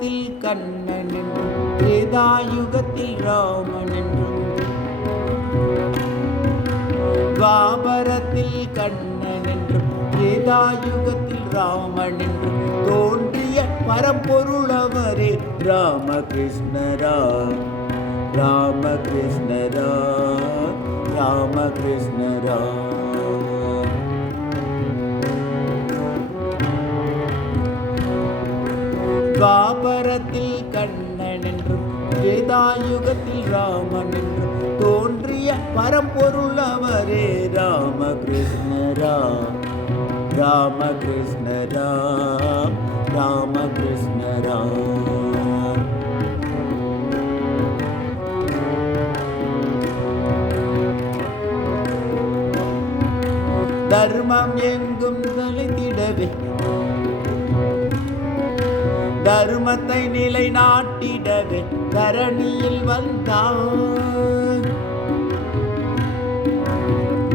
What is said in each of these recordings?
துவாபரத்தில் கண்ணன் என்றும் திரேதாயுகத்தில் ராமன் என்றும். துவாபரத்தில் கண்ணன் என்றும் திரேதாயுகத்தில் ராமன் என்றும் தோன்றிய பரம்பொருளவரே ராமகிருஷ்ணரா ராமகிருஷ்ணரா ராமகிருஷ்ணரா. துவாபரத்தில் கண்ணன் என்றும் திரேதாயுகத்தில் ராமன் என்றும் தோன்றிய பரம்பொருளவரே ராமகிருஷ்ணரா ராமகிருஷ்ணரா ராமகிருஷ்ணரா. தர்மம் எங்கும் தலைத்திடவே தர்மத்தை நிலைநாட்டிடவே தரணியில் வந்தார்.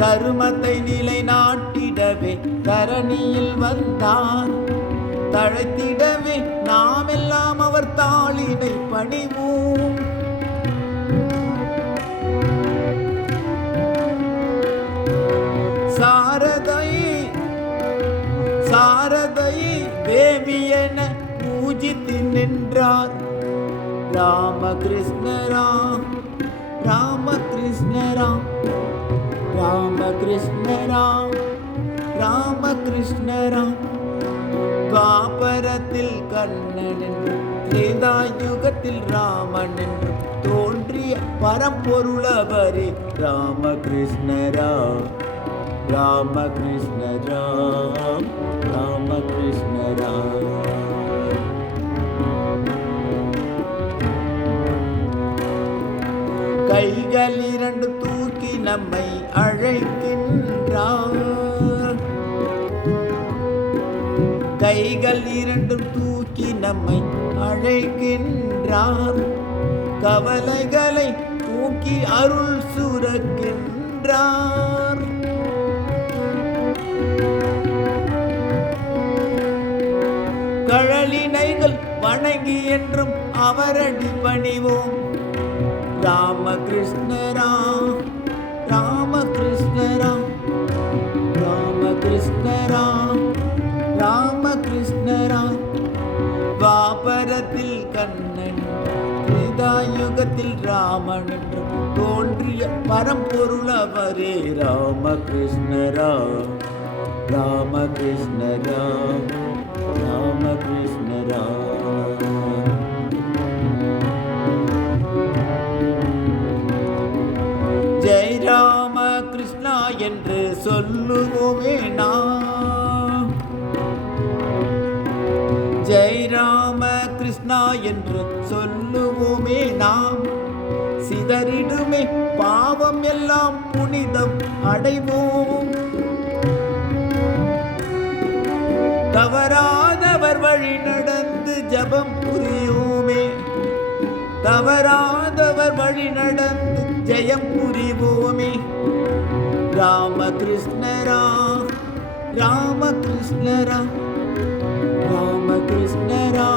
தர்மத்தை நிலைநாட்டிடவே தரணியில் வந்தார். தழைத்திடவே நாம் எல்லாம் அவர் தாளினை பணிவோம். சாரதை சாரதை தேவி என பூஜித்து நின்றார் ராமகிருஷ்ணரா ராமகிருஷ்ணரா ராமகிருஷ்ணரா ராமகிருஷ்ணரா. துவாபரத்தில் கண்ணன் என்றும் திரேதாயுகத்தில் ராமன் என்றும் தோன்றிய பரம்பொருளவரே ராமகிருஷ்ணரா ராமகிருஷ்ணரா ராமகிருஷ்ணரா. கைகள் இரண்டு தூக்கி நம்மை அழைக்கின்றார். கைகள் இரண்டும் தூக்கி நம்மை அழைக்கின்றார். கவலைகளை தூக்கி அருள் சுரக்கின்றார். கழலினைகள் வணங்கி என்றும் அவரடி பணிவோம். ராமகிருஷ்ணரா ராமகிருஷ்ணரா ராமகிருஷ்ணரா ராமகிருஷ்ணரா. துவாபரத்தில் கண்ணன் திரேதாயுகத்தில் ராமன் என்றும் தோன்றிய பரம்பொருளவரே ராமகிருஷ்ணரா ராமகிருஷ்ணரா ராமகிருஷ்ணரா. ஜெய் ராம கிருஷ்ணா என்று சொல்லுவோமே நாம். ஜெய் ராம கிருஷ்ணா என்று சொல்லுவோமே நாம். சிதறிடுமே பாவம் எல்லாம் புனிதம் அடைவோம். தவறாதவர் வழி நடந்து ஜபம் புரியோமே. தவறாதவர் வழி நடந்து ஜெயம் புரிவோமே. ராமகிருஷ்ணரா ராமகிருஷ்ணரா ராமகிருஷ்ணரா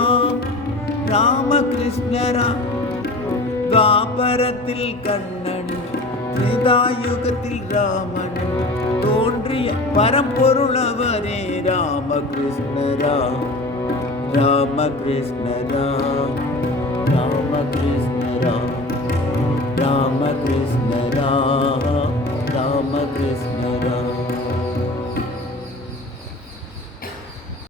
ராமகிருஷ்ணரா. துவாபரத்தில் கண்ணன் திரேதாயுகத்தில் ராமன் தோன்றிய பரம்பொருளவரே ராமகிருஷ்ணரா ராமகிருஷ்ணரா ராமகிருஷ்ணரா ராமகிருஷ்ணரா ராமகிருஷ்ணரா.